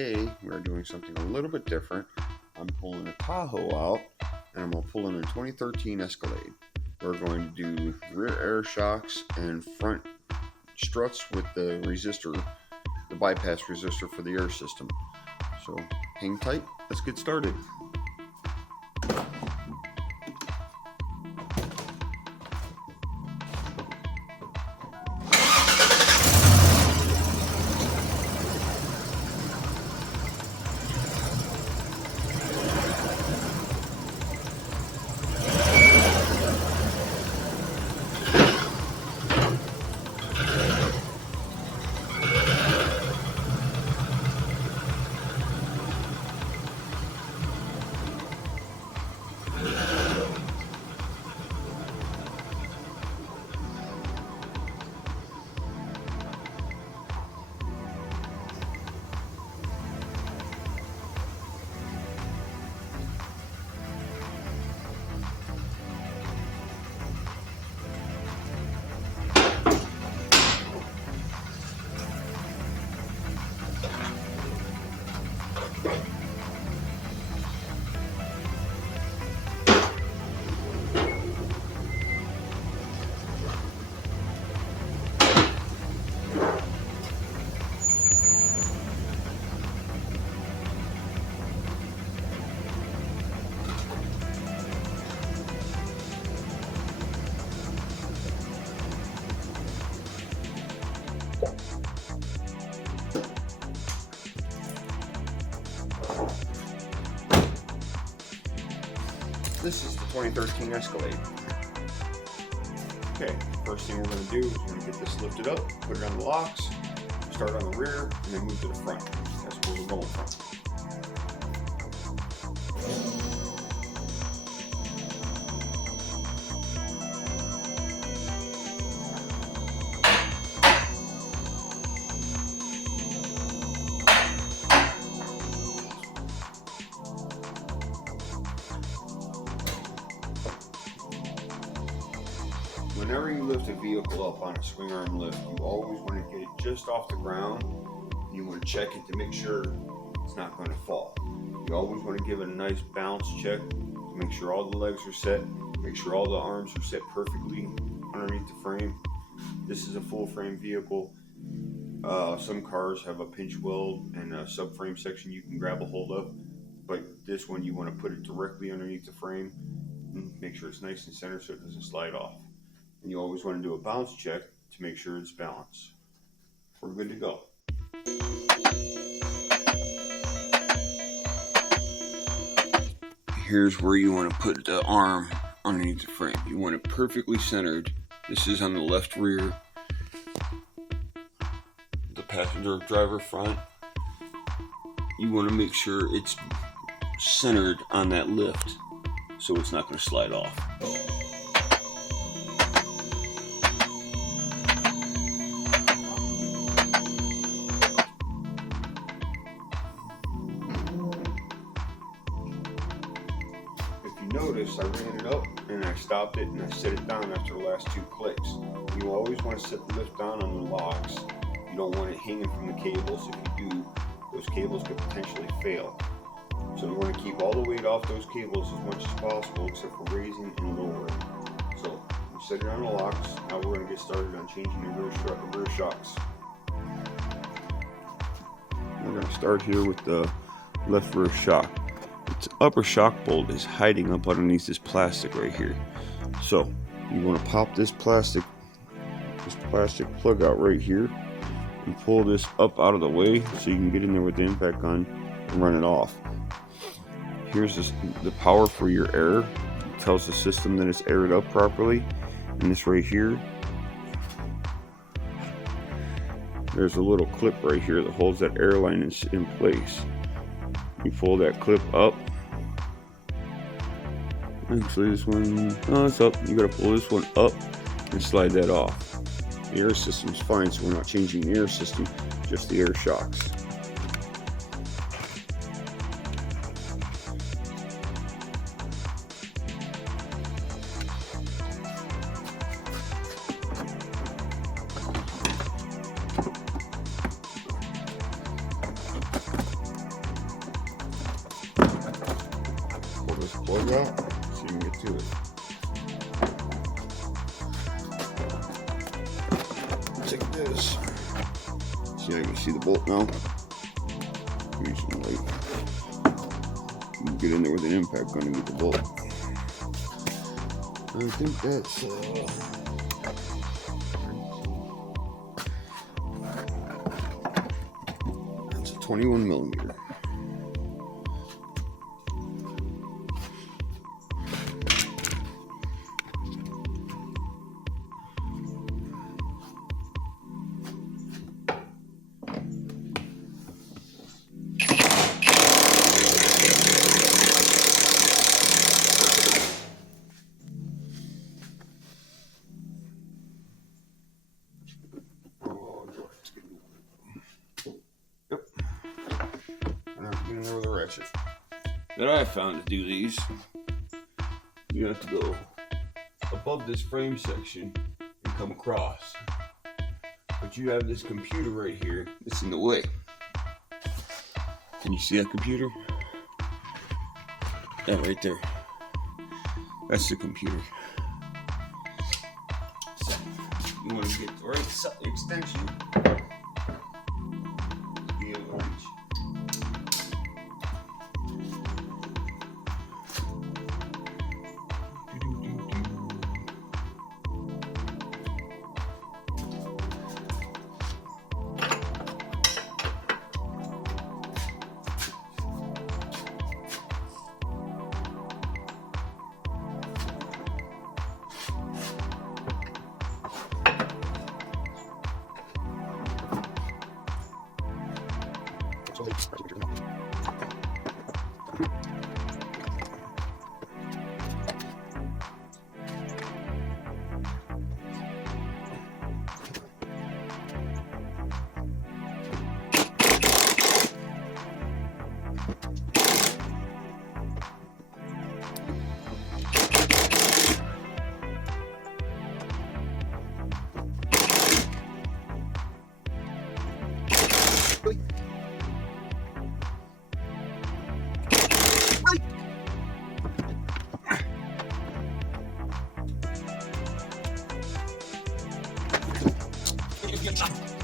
today we're doing something a little bit different. I'm pulling a Tahoe out, and I'm going to pull in a 2013 Escalade. We're going to do rear air shocks and front struts with the resistor, the bypass resistor for the air system. So hang tight, let's get started. This is the 2013 Escalade. Okay, first thing we're going to do is we're going to get this lifted up, put it on the locks, start on the rear, and then move to the front. That's where we're going from. Whenever you lift a vehicle up on a swing arm lift, you always want to get it just off the ground. You want to check it to make sure it's not going to fall. You always want to give it a nice balance check to make sure all the legs are set, make sure all the arms are set perfectly underneath the frame. This is a full frame vehicle. Some cars have a pinch weld and a subframe section you can grab a hold of, but this one you want to put it directly underneath the frame and make sure it's nice and centered so it doesn't slide off. And you always want to do a balance check to make sure it's balanced. We're good to go. Here's where you want to put the arm underneath the frame. You want it perfectly centered. This is on the left rear, the passenger driver front. You want to make sure it's centered on that lift so it's not going to slide off. Notice I ran it up and I stopped it and I set it down after the last 2 clicks. You always want to set the lift down on the locks. You don't want it hanging from the cables. If you do, those cables could potentially fail. So you want to keep all the weight off those cables as much as possible except for raising and lowering. So we set it on the locks. Now we're going to get started on changing the rear shocks. We're going to start here with the left rear shock. Its upper shock bolt is hiding up underneath this plastic right here. So you want to pop this plastic plug out right here and pull this up out of the way so you can get in there with the impact gun and run it off. Here's the power for your air. It tells the system that it's aired up properly. And this right here, there's a little clip right here that holds that air line in place. You pull that clip up. Actually, this one, oh, it's up. You gotta pull this one up and slide that off. The air system's fine, so we're not changing the air system, just the air shocks. plug out so you can get to it. Take this. See, I can see the bolt now. Use some light. You can get in there with an impact gun and get the bolt. I think that's a 21 millimeter. That I found to do these, you have to go above this frame section and come across. But you have this computer right here that's in the way. Can you see that computer? That right there. That's the computer. So you want to get the right extension to be able to reach.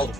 Oh.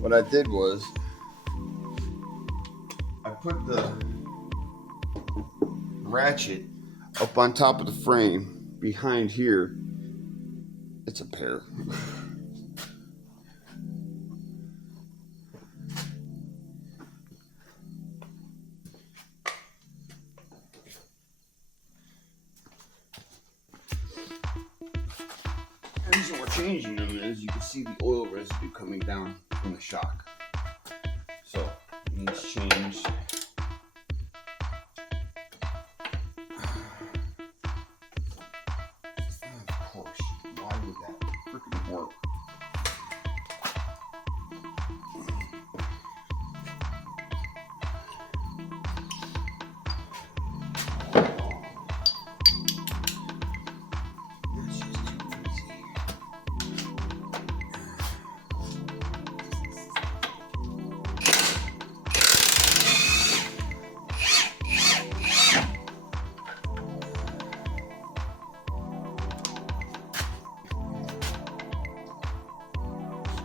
What I did was I put the ratchet up on top of the frame behind here. It's a pair. The reason we're changing them is you can see the oil residue coming down from the shock. So it needs changed. Of course, why would that freaking work?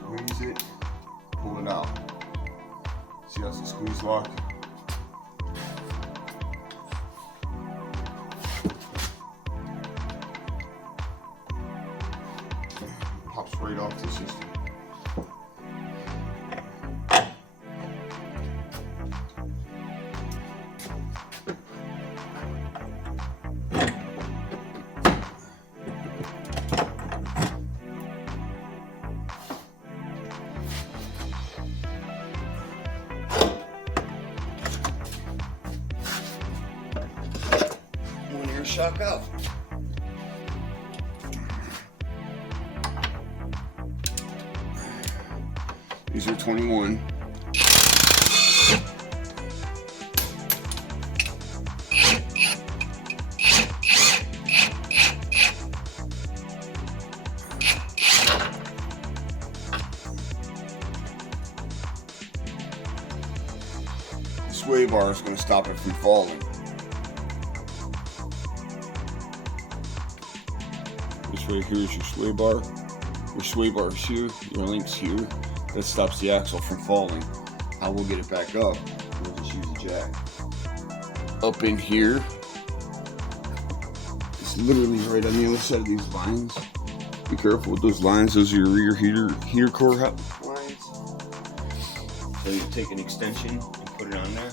Squeeze it, pull it out. See how it's a squeeze lock? Pops right off the system. One air shock out. These are 21. The sway bar is going to stop it from falling. This right here is your sway bar. Your sway bar is here, your link's here. That stops the axle from falling. How we'll get it back up, we'll just use a jack. Up in here, it's literally right on the other side of these lines. Be careful with those lines, those are your rear heater core lines. So you take an extension and put it on there.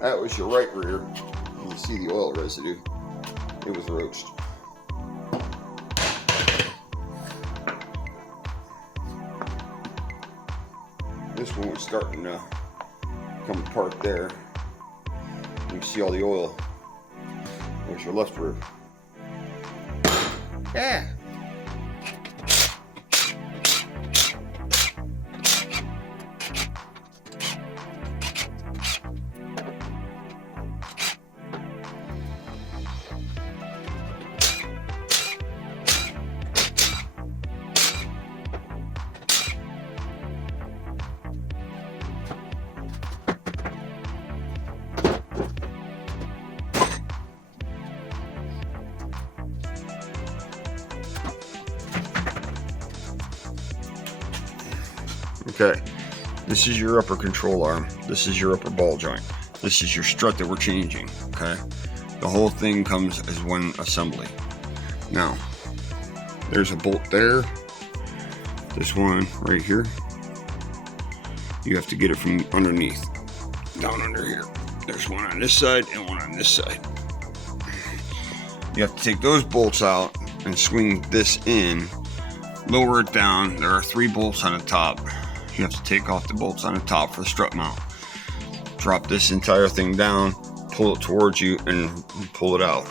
That was your right rear. You can see the oil residue. It was roached. This one was starting to come apart there. You can see all the oil. There's your left rear. Yeah. Okay, this is your upper control arm. This is your upper ball joint. This is your strut that we're changing, okay? The whole thing comes as one assembly. Now, there's a bolt there. This one right here. You have to get it from underneath, down under here. There's one on this side and one on this side. You have to take those bolts out and swing this in, lower it down. There are 3 bolts on the top. You have to take off the bolts on the top for the strut mount. Drop this entire thing down, pull it towards you, and pull it out.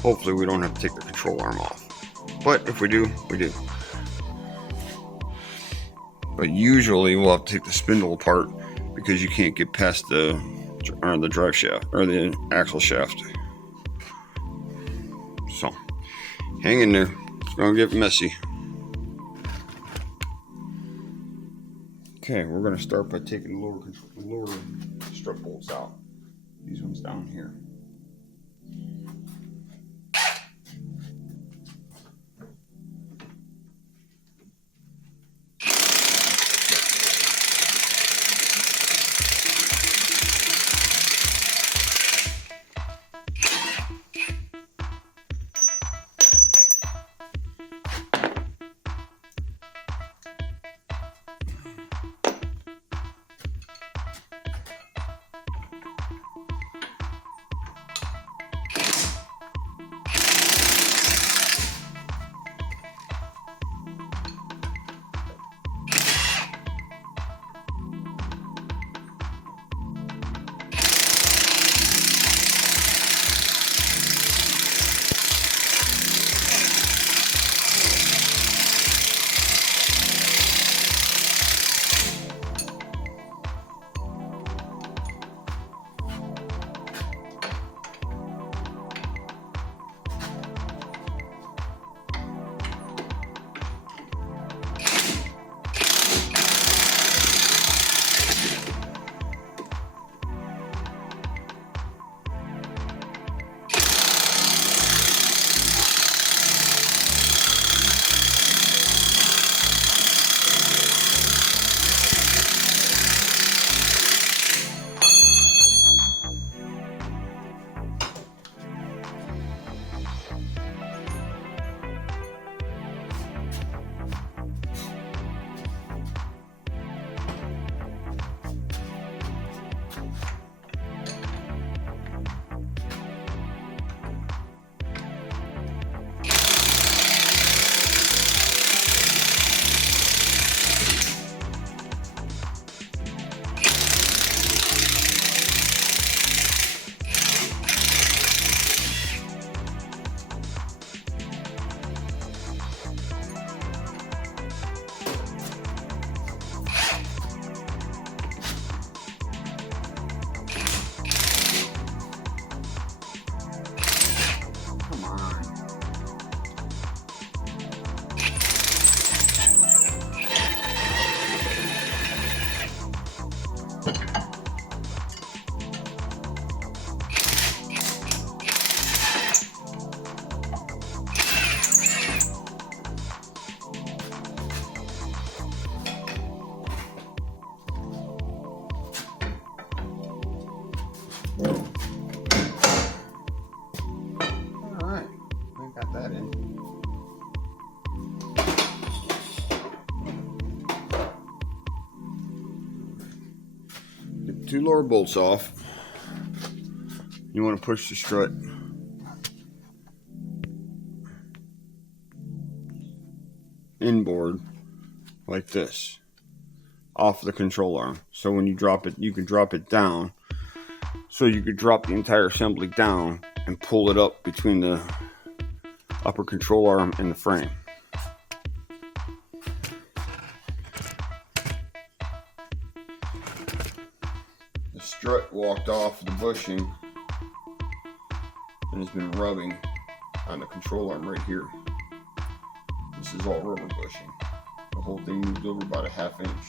Hopefully we don't have to take the control arm off. But if we do, we do. But usually we'll have to take the spindle apart because you can't get past the drive shaft or the axle shaft. So hang in there. It's gonna get messy. Okay, we're gonna start by taking the lower strut bolts out. These ones down here. two lower bolts off. You want to push the strut inboard like this off the control arm. So when you drop it, you can drop it down. So you could drop the entire assembly down and pull it up between the upper control arm and the frame. The strut walked off the bushing and has been rubbing on the control arm right here. This is all rubber bushing. The whole thing moved over about a ½ inch.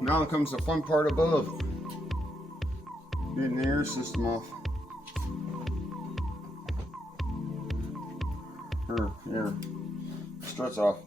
Now comes the fun part above. Getting the air system off. Here, struts off.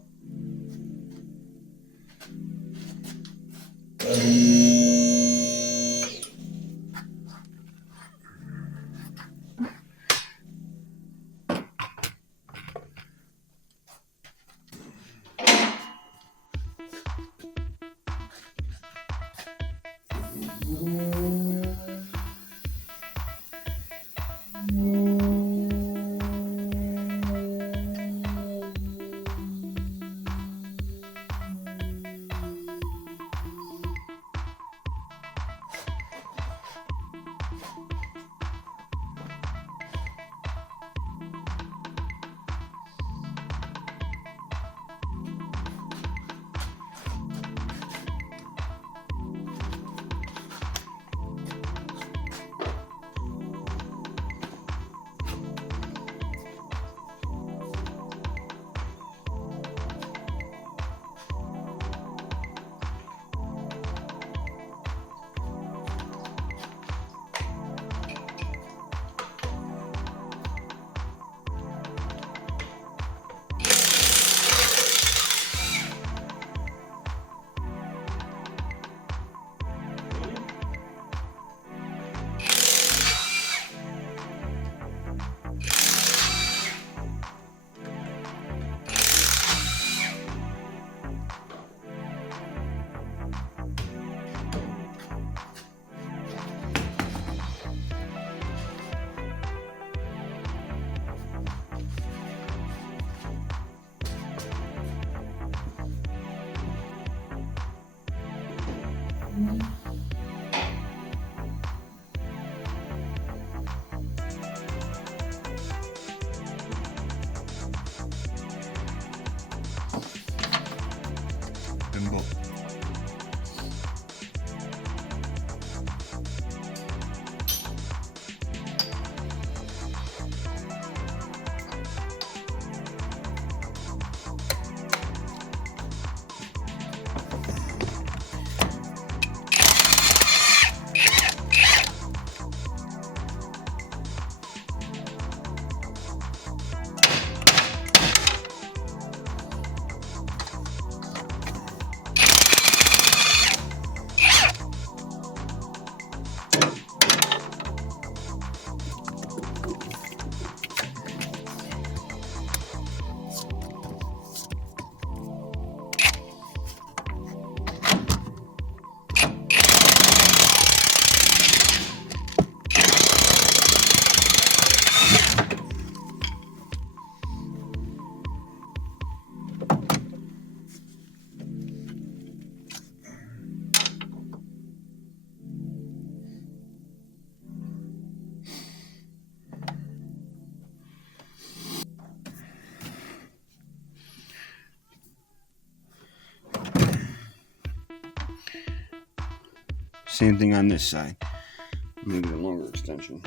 bolt. Same thing on this side. Maybe a longer extension.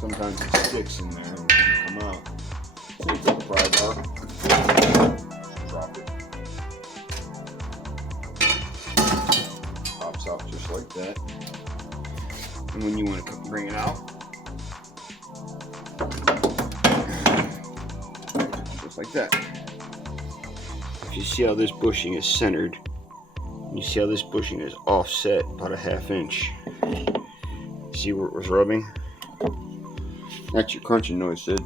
Sometimes it sticks in there and it doesn't come out. So you take a pry bar, drop it, pops out just like that. And when you want to bring it out, just like that. If you see how this bushing is centered, you see how this bushing is offset about a ½ inch. See where it was rubbing? That's your crunching noise, Sid.